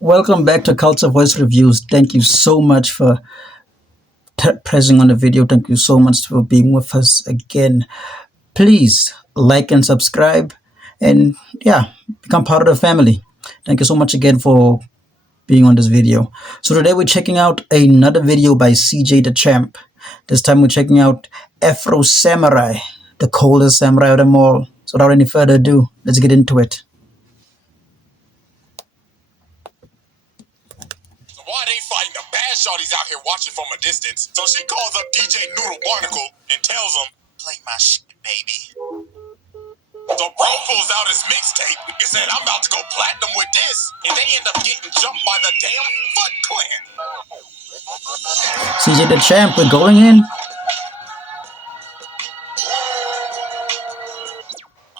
Welcome back to Culture Voice Reviews. Thank you so much for pressing on the video. Thank you so much for being with us again. Please like and subscribe and yeah, become part of the family. Thank you so much again for being on this video. So today we're checking out another video by CJ Dachamp. This time we're checking out Afro Samurai, the coldest samurai of them all. So without any further ado, let's get into it. Why they fighting? The bad shorty's out here watching from a distance. So she calls up DJ Noodle Barnacle and tells him, "Play my shit, baby." So bro pulls out his mixtape and said, "I'm about to go platinum with this." And they end up getting jumped by the damn Foot Clan. CJ Dachamp, we're going in.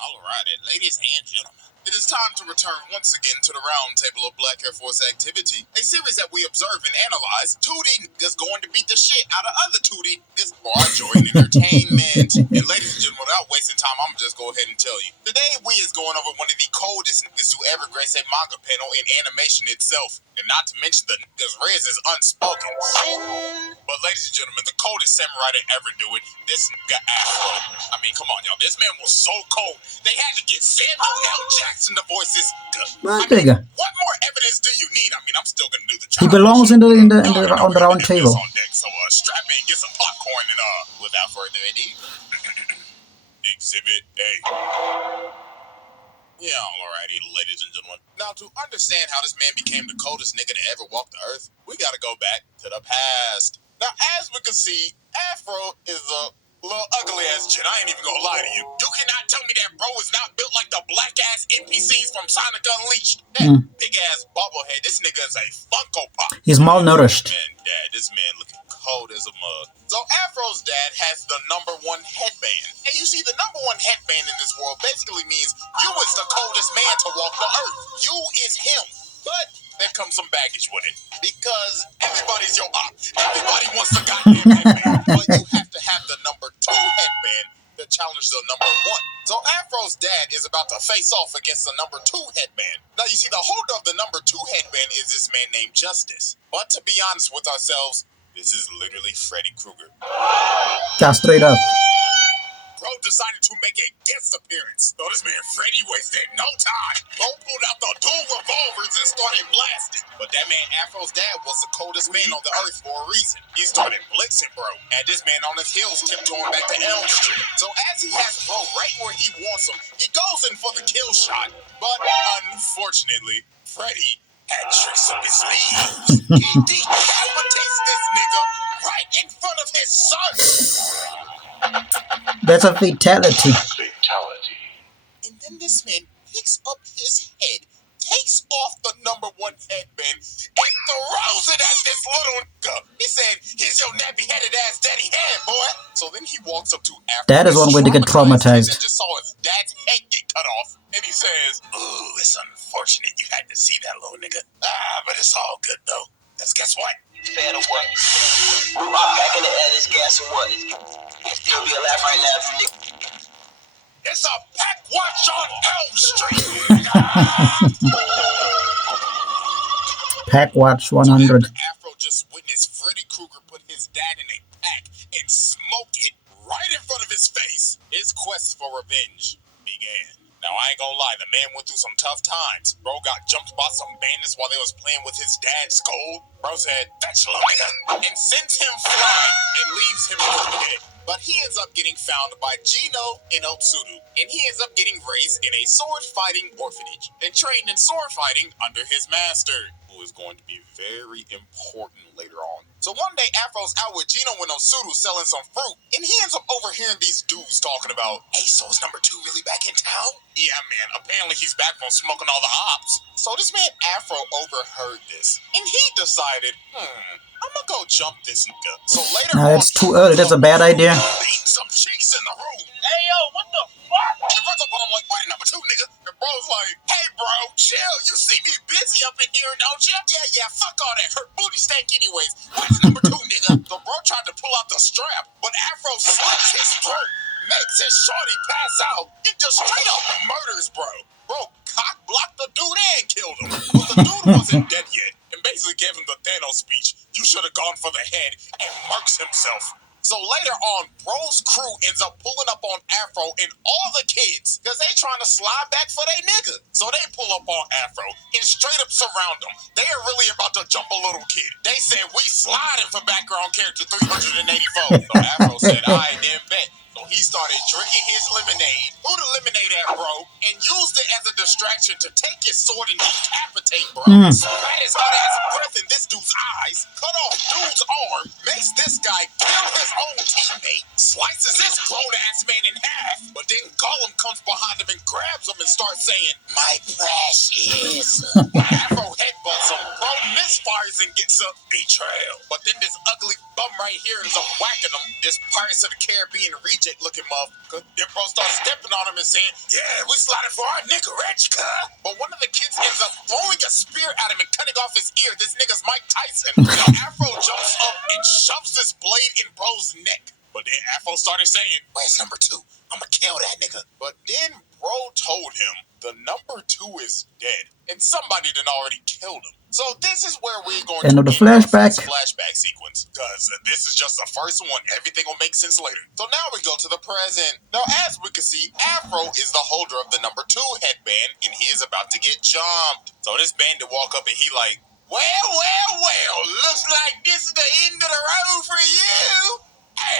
Alrighty, ladies and gentlemen. It is time to return once again to the round table of Black Air Force activity, a series that we observe and analyze. Tootie is going to beat the shit out of other Tootie is for our joy and entertainment. And ladies and gentlemen, without wasting time, I'm just go ahead and tell you. Today we is going over one of the coldest niggas to ever grace a manga panel in animation itself. And not to mention the niggas Rez is unspoken. But ladies and gentlemen, the coldest samurai to ever do it, this nigga Afro. I mean, come on, y'all. This man was so cold, they had to get Samuel L. Jackson to voice this nigga. What more evidence do you need? I mean, I'm still gonna do the trial. He belongs on the round table. On deck, so strap in, get some popcorn, and without further ado, Exhibit A. Yeah, alrighty, ladies and gentlemen. Now, to understand how this man became the coldest nigga to ever walk the earth, we gotta go back to the past. Now, as we can see, Afro is a little ugly ass shit. I ain't even gonna lie to you. You cannot tell me that bro is not built like the black ass NPCs from Sonic Unleashed. That big ass bobblehead, this nigga is a Funko Pop. He's malnourished. Man, dad, this man looking cold as a mug. So Afro's dad has the #1 headband. And you see, the #1 headband in this world basically means you is the coldest man to walk the earth. You is him. But there comes some baggage with it. Because everybody's your op. Everybody wants the goddamn headband. But you have to have the #2 headband to challenge the #1. So Afro's dad is about to face off against the #2 headband. Now you see, the holder of the #2 headband is this man named Justice. But to be honest with ourselves, this is literally Freddy Krueger. Yeah, straight up. Bro decided to make a guest appearance. So this man Freddy wasted no time. Bro pulled out the dual revolvers and started blasting. But that man Afro's dad was the coldest man on the earth for a reason. He started blitzing bro. Had this man on his heels tiptoeing back to Elm Street. So as he has bro right where he wants him, he goes in for the kill shot. But unfortunately, Freddy had tricks up his sleeves. He decapitates this nigga right in front of his son. That's a fatality. And then this man picks up his head, takes off the #1 headband, and throws it at this little nigga. He said, "Here's your nappy-headed ass daddy head, boy." So then he walks up to Afro. That is one way to get traumatized. And just saw his dad's head get cut off. And he says, "Ooh, it's unfortunate you had to see that little nigga. But it's all good, though. Because guess what? Fan of what? I'm back in the air, this gas and what? You still be alive right now if you nigga. It's a pack watch on Elm Street." Pack Watch 100. Afro just witnessed Freddy Krueger put his dad in a pack and smoke it right in front of his face. His quest for revenge began. Now, I ain't gonna lie, the man went through some tough times. Bro got jumped by some bandits while they was playing with his dad's skull. Bro said, "Fetch little nigga," and sends him flying and leaves him for dead. But he ends up getting found by Gino in Otsuru, and he ends up getting raised in a sword-fighting orphanage and trained in sword fighting under his master, who is going to be very important later on. So one day, Afro's out with Gino in Otsuru selling some fruit, and he ends up overhearing these dudes talking about, "Hey, so is #2 really back in town?" Yeah, man, apparently he's back from smoking all the hops. So this man Afro overheard this, and he decided, I'm gonna go jump this nigga. So later Now that's too early. That's a bad idea. beating some cheeks in the room. Hey, yo, what the fuck? And runs up on him like, "Wait, #2, nigga." And bro's like, "Hey, bro, chill. You see me busy up in here, don't you?" Yeah, fuck all that. Her booty stank anyways. What's #2, nigga? The bro tried to pull out the strap, but Afro slits his throat, makes his shorty pass out, and just straight up murders bro. Bro cock blocked the dude and killed him. But the dude wasn't dead yet, and basically gave him the Thanos speech, "You should have gone for the head," and murks himself. So later on, Bro's crew ends up pulling up on Afro and all the kids because they trying to slide back for their nigga. So they pull up on Afro and straight up surround him. They are really about to jump a little kid. They said, "We sliding for background character 384. So Afro said, "I then bet." So he started drinking his lemonade, threw the lemonade at Bro, and used it as a distraction to take his sword and decapitate Bro. Spat his hot ass breath in this dude's eyes, cut off dude's arm, makes this guy kill his own teammate, slices this grown-ass man in half, but then Gollum comes behind him and grabs him and starts saying, "My precious." Afro headbutts him, Bro misfires and gets a betrayal. But then this ugly bum right here ends up whacking him, this Pirates of the Caribbean reject-looking motherfucker. Then Bro starts stepping on him and saying, "Yeah, we sliding for our nigga, Rich, cuh." But one of the kids ends up throwing a spear at him and cutting off his ear. This nigga's Mike Tyson. Now Afro jumps up and shoves this blade in Bro's neck. But then Afro started saying, "Where's number 2? I'ma kill that nigga." But then Bro told him the number 2 is dead, and somebody done already killed him. So this is where we're going End to of the end off flashback. this flashback sequence, because this is just the first one. Everything will make sense later. So now we go to the present. Now, as we can see, Afro is the holder of the number 2 headband, and he is about to get jumped. So this bandit walk up and he like, well, looks like this is the end of the road for you,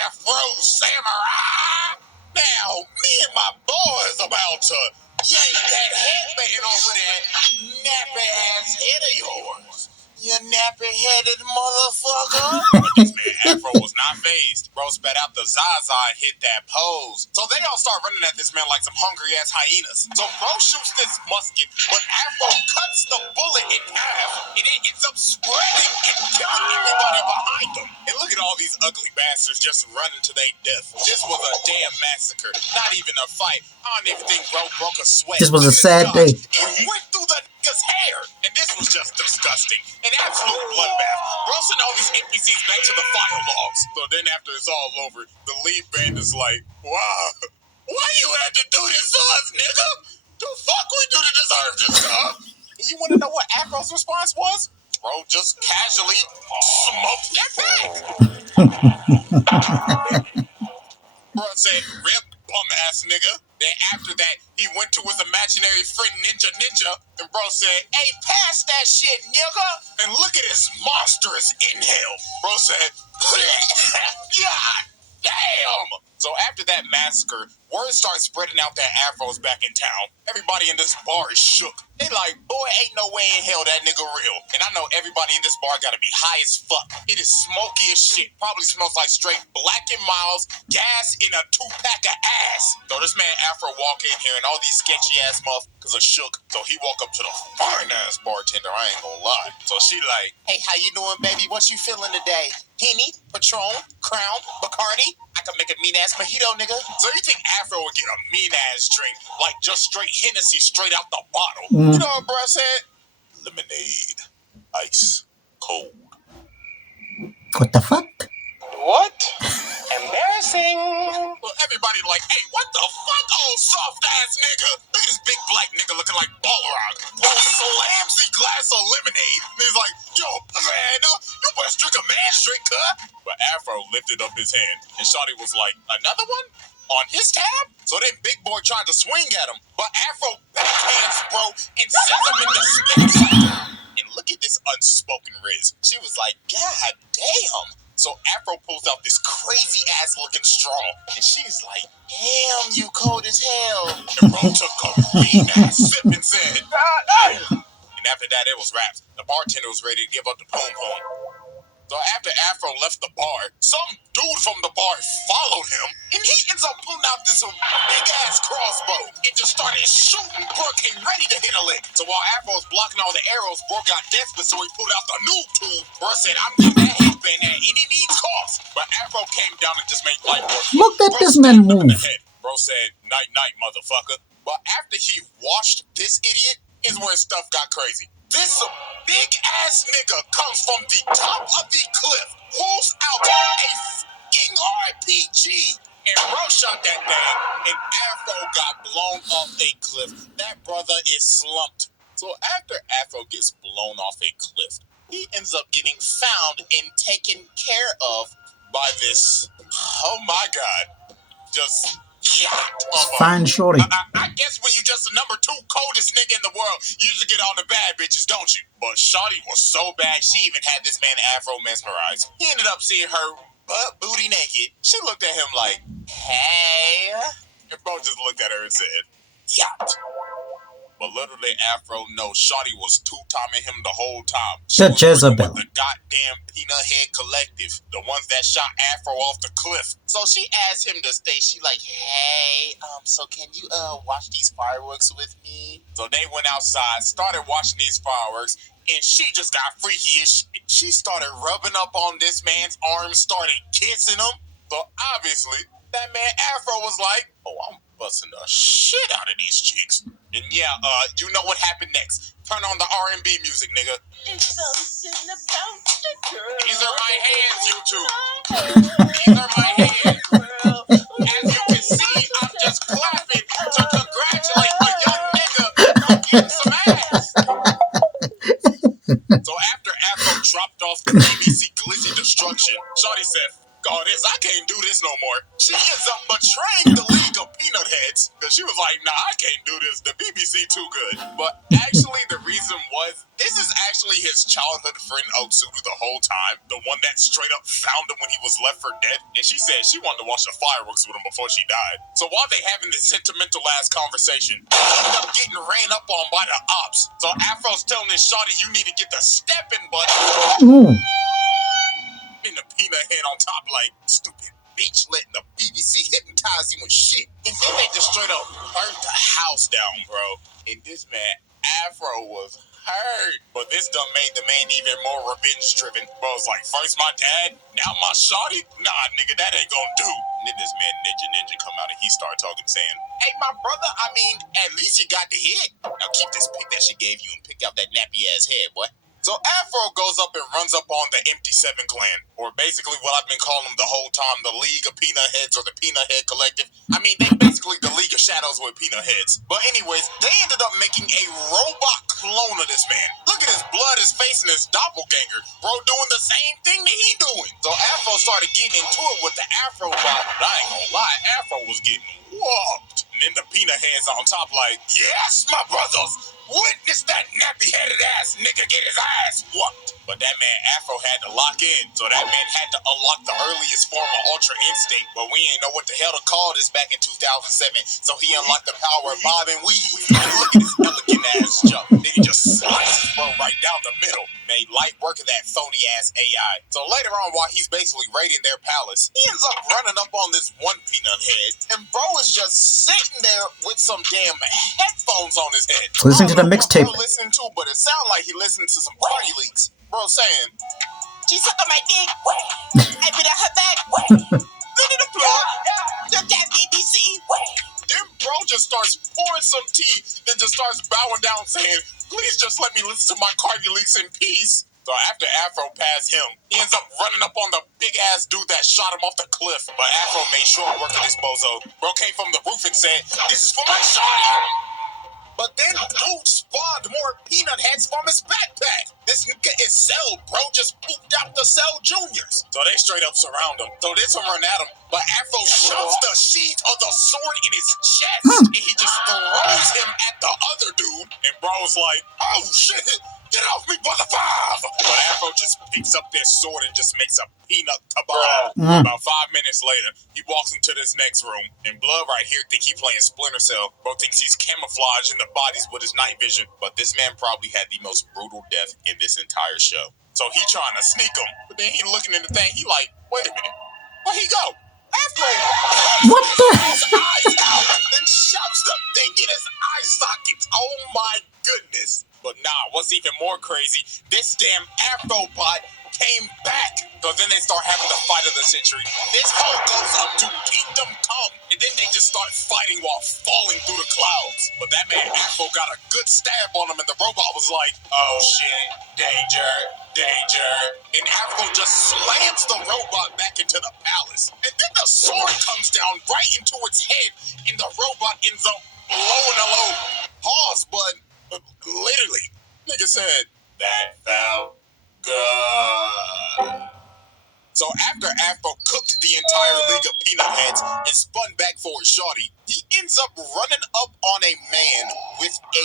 Afro Samurai. Now, me and my boys about to yank that headband off of that nappy-ass head of yours. You nappy-headed motherfucker. But this man Afro was not phased. Bro spat out the Zaza and hit that pose. So they all start running at this man like some hungry-ass hyenas. So Bro shoots this musket, but Afro cuts the bullet in half, and it ends up spreading and killing everybody behind him. And look at all these ugly bastards just running to their death. This was a damn massacre. Not even a fight. I don't even think Bro broke a sweat. This was a sad day. It went through the nigga's hair. And this was just disgusting. An absolute bloodbath. Bro sent all these NPCs back to the file logs. So then after it's all over, the lead band is like, "Wow, why you had to do this to us, nigga? The fuck we do to deserve this, huh?" You want to know what Afro's response was? Bro just casually smoked that back. Bro said, "Rip, bum-ass nigga." Then after that, he went to his imaginary friend Ninja, and Bro said, "Hey, pass that shit, nigga." And look at his monstrous inhale. Bro said, "God damn." So after that massacre, word starts spreading out that Afro's back in town. Everybody in this bar is shook. They like, "Boy, ain't no way in hell that nigga real." And I know everybody in this bar gotta be high as fuck. It is smoky as shit. Probably smells like straight Black and Miles, gas in a 2-pack of ass. So this man Afro walk in here and all these sketchy ass motherfuckers are shook. So he walk up to the fine ass bartender, I ain't gonna lie. So she like, "Hey, how you doing, baby? What you feeling today? Henny, Patron, Crown, Bacardi? I can make a mean ass mojito, nigga." So you think Afro would get a mean ass drink, like just straight Hennessy straight out the bottle? You know what bro said? Lemonade, ice, cold. What the fuck? What? Embarrassing. Well, everybody like, "Hey, what the fuck, old soft ass nigga?" Look at this big black nigga looking like Balrog. Bro slams the glass of lemonade, and he's like, "Yo, man, you must drink a man's drink, huh?" But Afro lifted up his hand, and Shawty was like, "Another one? On his tab?" So then Big Boy tried to swing at him, but Afro backhands Bro and sends him in the spin cycle. And look at this unspoken Riz. She was like, "God damn." So Afro pulls out this crazy ass looking straw, and she's like, "Damn, you cold as hell." And Bro took a mean ass sip and said, "God damn." And after that, it was wraps. The bartender was ready to give up the poom poom. So after Afro left the bar, some dude from the bar followed him, and he ends up pulling out this big-ass crossbow and just started shooting. Bro came ready to hit a lick. So while Afro was blocking all the arrows, Bro got desperate, so he pulled out the noob tool. Bro said, "I'm getting that headband at any means cost." But Afro came down and just made light work. Look at Bro this man stabbed him in the move. head. Bro said, "Night-night, motherfucker." But after he watched this idiot is when stuff got crazy. This big-ass nigga comes from the top of the cliff, pulls out a fucking RPG, And bro shot that thing, and Afro got blown off a cliff. That brother is slumped. So after Afro gets blown off a cliff, he ends up getting found and taken care of by this, oh my God, just yacht of a... Fine shorty. I guess when you just the number 2 coldest nigga in the world, you usually get all the bad bitches, don't you? But shorty was so bad, she even had this man Afro mesmerized. He ended up seeing her butt booty naked. She looked at him like, hey. And bro just looked at her and said, yacht. But literally, Afro knows shawty was two-timing him the whole time. She The was working Jezebel. with the goddamn Peanut Head Collective, the ones that shot Afro off the cliff. So she asked him to stay. She like, hey, so can you watch these fireworks with me? So they went outside, started watching these fireworks, and she just got freaky as shit. She started rubbing up on this man's arms, started kissing him. So obviously, that man Afro was like, oh, I'm busting the shit out of these cheeks. And yeah, you know what happened next. Turn on the R&B music, nigga. It's something about the girl. These are my hands, YouTube. These are my hands. As you can see, I'm just clapping to congratulate a young nigga on getting some ass. So after Afro dropped off the BBC Glizzy Destruction, shawty said, all this, I can't do this no more. She ends up betraying the League of Peanut Heads because she was like, nah, I can't do this. The BBC too good. But actually, the reason was, this is actually his childhood friend Otsuru the whole time. The one that straight up found him when he was left for dead. And she said she wanted to watch the fireworks with him before she died. So while they having this sentimental ass conversation, they end up getting ran up on by the ops. So Afro's telling this shawty, you need to get the stepping button. In the peanut head on top like, stupid bitch letting the BBC hypnotize you and shit. And then they just straight up burnt the house down, bro. And this man, Afro, was hurt. But this done made the man even more revenge driven. Bro was like, first my dad, now my shawty? Nah, nigga, that ain't gonna do. And then this man Ninja come out and he started talking, saying, hey, my brother, I mean, at least you got the hit. Now keep this pick that she gave you and pick out that nappy ass head, boy. So Afro goes up and runs up on the Empty Seven clan, or basically what I've been calling them the whole time, the League of Peanut Heads or the Peanut Head Collective. I mean, they basically the League of Shadows with peanut heads. But anyways, they ended up making a robot clone of this man. Look at his blood, his face, and his doppelganger. Bro doing the same thing that he doing. So Afro started getting into it with the Afro bot, but I ain't gonna lie, Afro was getting whooped. And then the peanut heads on top like, yes, my brothers! Witness that nappy-headed ass nigga get his ass whooped. But that man Afro had to lock in, so that man had to unlock the earliest form of Ultra Instinct. But we ain't know what the hell to call this back in 2007, so he unlocked the power of bob and weave. And look at his elegant ass jump. Then he just slices bro right down the middle. Made light work of that phony ass AI. So later on, while he's basically raiding their palace, he ends up running up on this one peanut head, and bro is just sitting there with some damn headphones on his head. Listen to the mixtape. Listening to, but it sounded like he listened to some party leaks. Bro saying, she suck on my dick. I bit out her back. Look at the plug. Look at BBC. Then bro just starts pouring some tea, then just starts bowing down saying, please just let me listen to my party leaks in peace. So after Afro passed him, he ends up running up on the big ass dude that shot him off the cliff. But Afro made short work of this bozo. Bro came from the roof and said, this is for my shawty. But then dude spawned more peanut heads from his backpack. This nigga is Cell, bro, just pooped out the Cell Juniors. So they straight up surround him. So this one run at him. But Afro shoves the sheath of the sword in his chest. And he just throws him at the other dude. And bro's like, oh shit, get off me, brother five. But Afro just picks up their sword and just makes a peanut kebab. About 5 minutes later, he walks into this next room. And Blood right here think he playing Splinter Cell. Bro thinks he's camouflaging the bodies with his night vision. But this man probably had the most brutal death in this entire show. So he trying to sneak him. But then he looking in the thing, he like, wait a minute, where'd he go? Afro, what the his eyes out, then shoves the thing in his eye sockets. Oh my goodness. But nah, what's even more crazy, this damn Afro bot came back. So then they start having the fight of the century. This hoe goes up to Kingdom Come, and then they just start fighting while falling through the clouds. But that man Afro got a good stab on him, and the robot was like, oh shit, danger, danger. And Afro just slams the robot back into the palace. And then the sword comes down right into its head, and the robot ends up blowing a load. Pause, but literally, nigga said, that felt good. So after Afro cooked the entire League of Peanut Heads and spun back for his shorty, he ends up running up on a man with a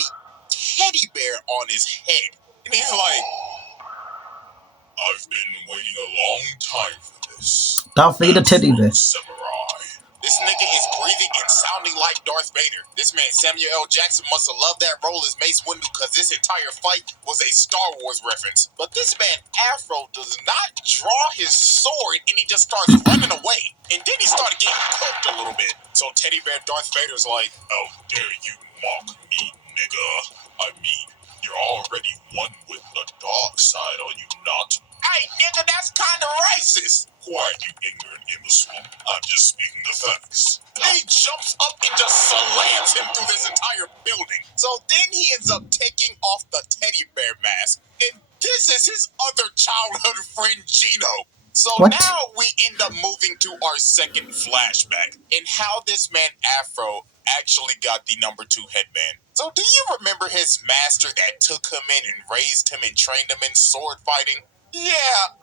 teddy bear on his head. And he's like, I've been waiting a long time for this. Darth Vader teddy bear. Samurai. This nigga is breathing and sounding like Darth Vader. This man, Samuel L. Jackson, must have loved that role as Mace Windu because this entire fight was a Star Wars reference. But this man, Afro, does not draw his sword and he just starts running away. And then he started getting cooked a little bit. So Teddy Bear Darth Vader's like, how dare you mock me, nigga? I mean, you're already one with the dark side, are you not? Hey, nigga, that's kind of racist. Quiet, you ignorant imbecile. I'm just speaking the facts. Then he jumps up and just slams him through this entire building. So then he ends up taking off the teddy bear mask. And this is his other childhood friend, Gino. So What? now we end up moving to our second flashback and how this man Afro actually got the number 2 headband. So do you remember his master that took him in and raised him and trained him in sword fighting? Yeah,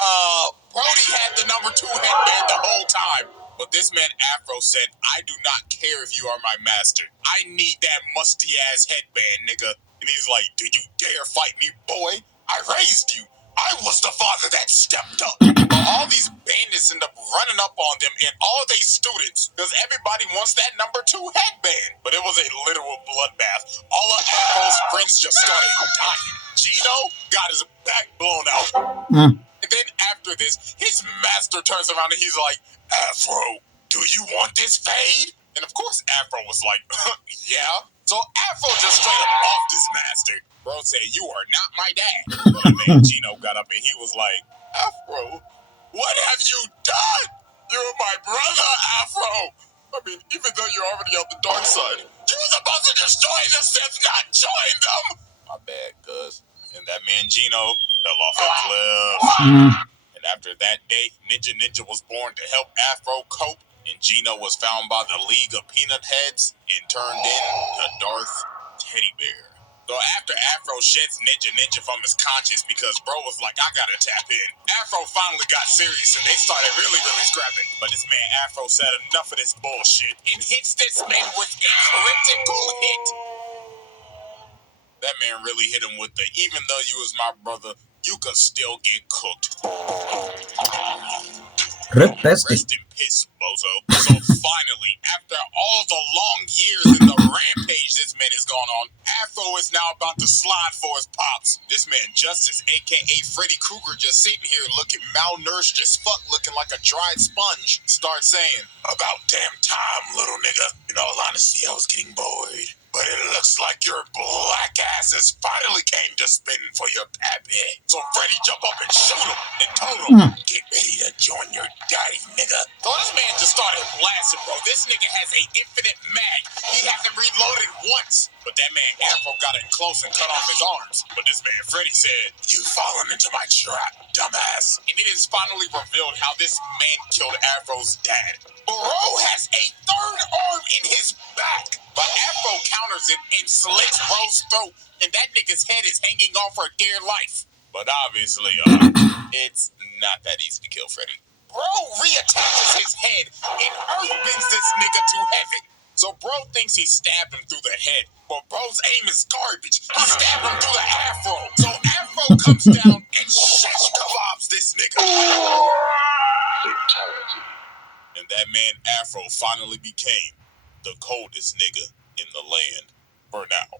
Brody had the number 2 headband the whole time. But this man Afro said, I do not care if you are my master. I need that musty-ass headband, nigga. And he's like, do you dare fight me, boy? I raised you. I was the father that stepped up. But all these bandits end up running up on them and all they students, because everybody wants that number 2 headband. But it was a literal bloodbath. All of Afro's friends just started dying. Gino got his back blown out. And then after this, his master turns around and he's like, Afro, do you want this fade? And of course Afro was like, yeah. So Afro just straight up offed his master. Bro said, you are not my dad. But my man Gino got up and he was like, Afro, what have you done? You're my brother, Afro. I mean, even though you're already on the dark side, you were supposed to destroy the Sith, not join them. My bad, cuz. And that man Gino fell off a cliff. And after that day, Ninja was born to help Afro cope, and Gino was found by the League of Peanut Heads and turned in to Darth Teddy Bear. So after Afro sheds Ninja from his conscience because bro was like, I gotta tap in, Afro finally got serious and they started really scrapping. But this man Afro said enough of this bullshit and hits this man with a critical hit. That man really hit him with the, even though you was my brother, you could still get cooked. Rest in piss, bozo. So finally, after all the long years and the rampage this man has gone on, Afro is now about to slide for his pops. This man Justice, aka Freddy Krueger, just sitting here looking malnourished as fuck, looking like a dried sponge, starts saying, about damn time, little nigga. In all honesty, I was getting bored. But it looks like your black ass has finally came to spin for your pappy. So Freddy jump up and shoot him and told him, get ready to join your daddy, nigga. So this man just started blasting, bro. This nigga has a infinite mag. He hasn't reloaded once. But that man Afro got in close and cut off his arms. But this man Freddy said, you've fallen into my trap, dumbass. And it is finally revealed how this man killed Afro's dad. Bro has a third arm in his back. But Afro counters it and slits bro's throat, and that nigga's head is hanging on for dear life. But obviously, it's not that easy to kill Freddy. Bro reattaches his head and earthbends this nigga to heaven. So bro thinks he stabbed him through the head, but bro's aim is garbage. He stabbed him through the afro. So Afro comes down and shish kebabs this nigga. And that man Afro finally became the coldest nigga in the land for now.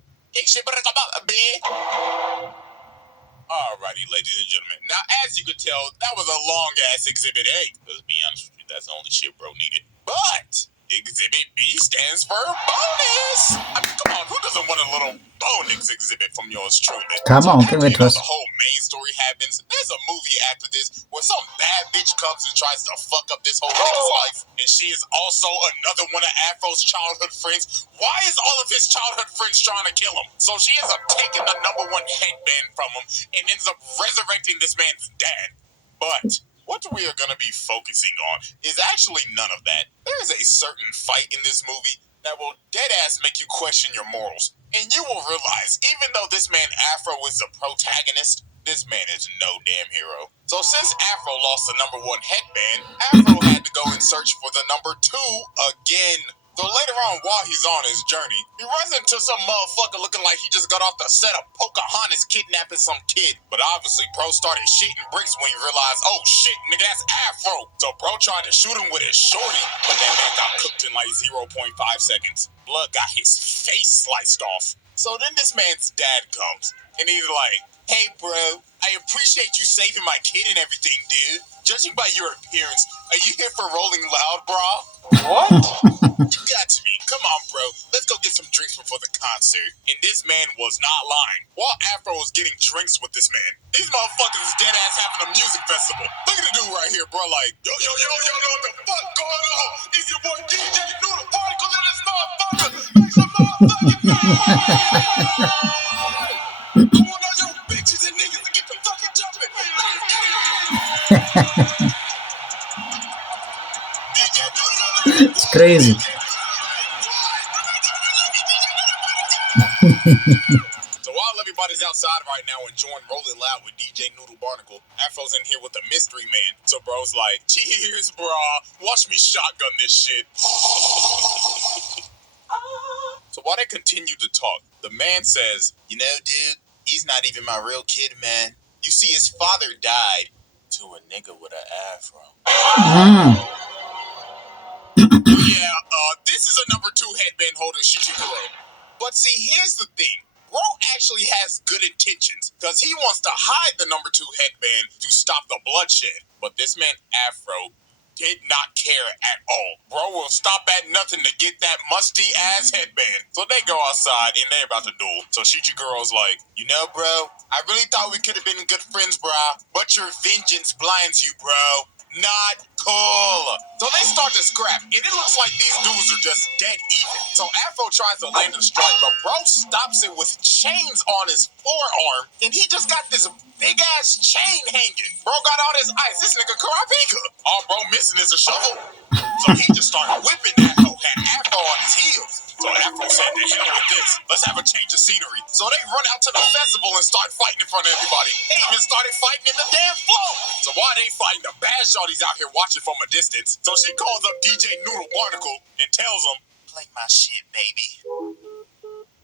Alrighty, ladies and gentlemen. Now, as you could tell, that was a long-ass Exhibit A. Let's be honest with you, that's the only shit bro needed. But Exhibit B stands for bonus. I mean, come on, who doesn't want a little bonus exhibit from yours truly. Come on, after give it to us. the whole main story happens, there's a movie after this where some bad bitch comes and tries to fuck up this whole nigga's life, and she is also another one of Afro's childhood friends. Why is all of his childhood friends trying to kill him? So she ends up taking the #1 headband from him and ends up resurrecting this man's dad. But what we are going to be focusing on is actually none of that. There is a certain fight in this movie that will deadass make you question your morals. And you will realize, even though this man Afro is the protagonist, this man is no damn hero. So since Afro lost the #1 headband, Afro had to go and search for the #2 again. So later on, while he's on his journey, he runs into some motherfucker looking like he just got off the set of Pocahontas kidnapping some kid. But obviously, bro started shitting bricks when he realized, oh shit, nigga, that's Afro. So bro tried to shoot him with his shorty, but that man got cooked in like 0.5 seconds. Blood got his face sliced off. So then this man's dad comes, and he's like, hey bro, I appreciate you saving my kid and everything, dude. Judging by your appearance, are you here for Rolling Loud, bro? What? You got to be. Come on, bro. Let's go get some drinks before the concert. And this man was not lying. While Afro was getting drinks with this man, these motherfuckers is dead ass having a music festival. Look at the dude right here, bro. Like, yo, what the fuck going on? Is your boy DJ Noodle Particle in this motherfucker? Make some motherfucking noise! I want all your bitches and niggas to get the fucking jumping. It's crazy. So while everybody's outside right now enjoying Rolling Loud with DJ Noodle Barnacle, Afro's in here with the mystery man. So bro's like, cheers, bro. Watch me shotgun this shit. So while they continue to talk, the man says, you know, dude, he's not even my real kid, man. You see, his father died to a nigga with an afro. This is a #2 headband holder, Shichiguro. But see, here's the thing. Bro actually has good intentions, because he wants to hide the #2 headband to stop the bloodshed. But this man, Afro, did not care at all. Bro will stop at nothing to get that musty-ass headband. So they go outside, and they're about to duel. So Shichiguro's like, you know, bro, I really thought we could have been good friends, bro. But your vengeance blinds you, bro. Not cool. So they start to scrap, and it looks like these dudes are just dead even. So Afro tries to land a strike, but bro stops it with chains on his forearm, and he just got this big ass chain hanging. Bro got all this ice. This nigga Karapika. All bro missing is a shovel. So he just started whipping Afro, had Afro on his heels. So Afro said, to hell with this. Let's have a change of scenery. So they run out to the festival and start fighting in front of everybody. They even started fighting in the damn floor. So while they fighting, the bad shorty's out here watching from a distance. So she calls up DJ Noodle Barnacle and tells him, play my shit, baby.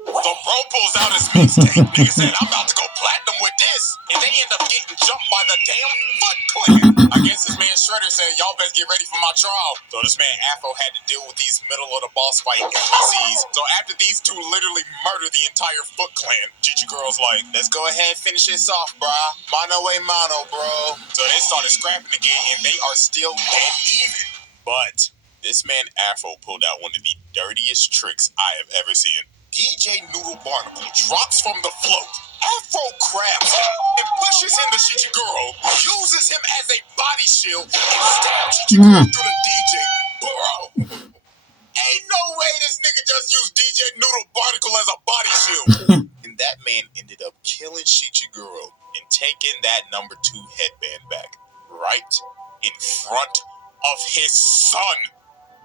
So bro pulls out his mixtape. Nigga said, I'm about to go platinum with this. And they end up getting jumped by the damn Foot Clan. I guess this man Shredder said, y'all best get ready for my trial. So this man Afro had to deal with these middle of the boss fight NPCs. So after these two literally murder the entire Foot Clan, Chichiguro's like, let's go ahead and finish this off, brah. Mano a mano, bro. So they started scrapping again, and they are still dead even. But this man Afro pulled out one of the dirtiest tricks I have ever seen. DJ Noodle Barnacle drops from the float. Afro grabs him and pushes him to Shichiguro, uses him as a body shield, and stabs Shichiguro through the DJ. Bro, ain't no way this nigga just used DJ Noodle Barnacle as a body shield. And that man ended up killing Shichiguro and taking that #2 headband back right in front of his son.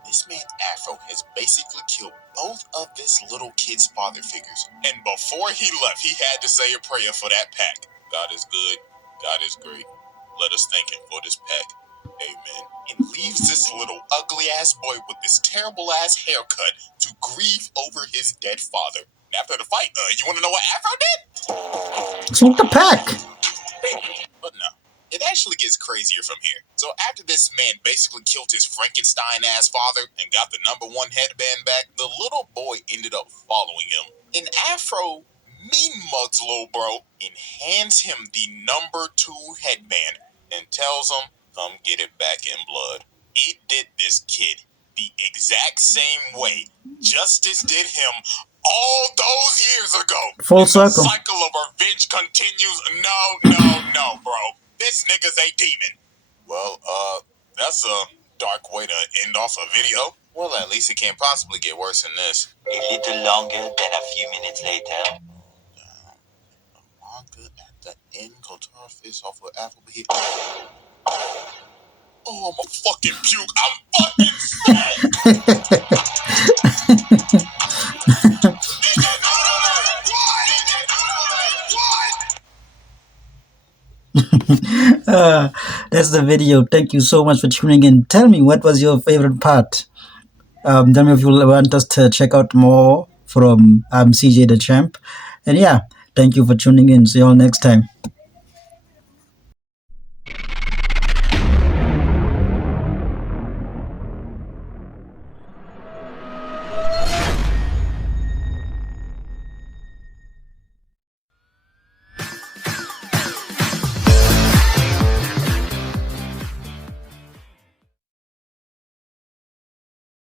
This man Afro has basically killed both of this little kid's father figures. And before he left, he had to say a prayer for that pack. God is good. God is great. Let us thank him for this pack. Amen. And leaves this little ugly ass boy with this terrible ass haircut to grieve over his dead father. And after the fight, you want to know what Afro did? Smoke the pack. But no. It actually gets crazier from here. So after this man basically killed his Frankenstein-ass father and got the #1 headband back, the little boy ended up following him. And Afro mean mugs little bro and hands him the #2 headband and tells him, come get it back in blood. It did this kid the exact same way Justice did him All those years ago. Full And the circle. cycle of revenge continues. No, bro. This nigga's a demon. Well, that's a dark way to end off a video. Well, at least it can't possibly get worse than this. A little longer than a few minutes later. Manga at the end, Kotaro face off with Apple hit. Oh, I'm a fucking puke. I'm fucking sick. That's the video. Thank you so much for tuning in. Tell me, what was your favorite part? Tell me if you want us to check out more from CJ Dachamp. And yeah, thank you for tuning in. See you all next time.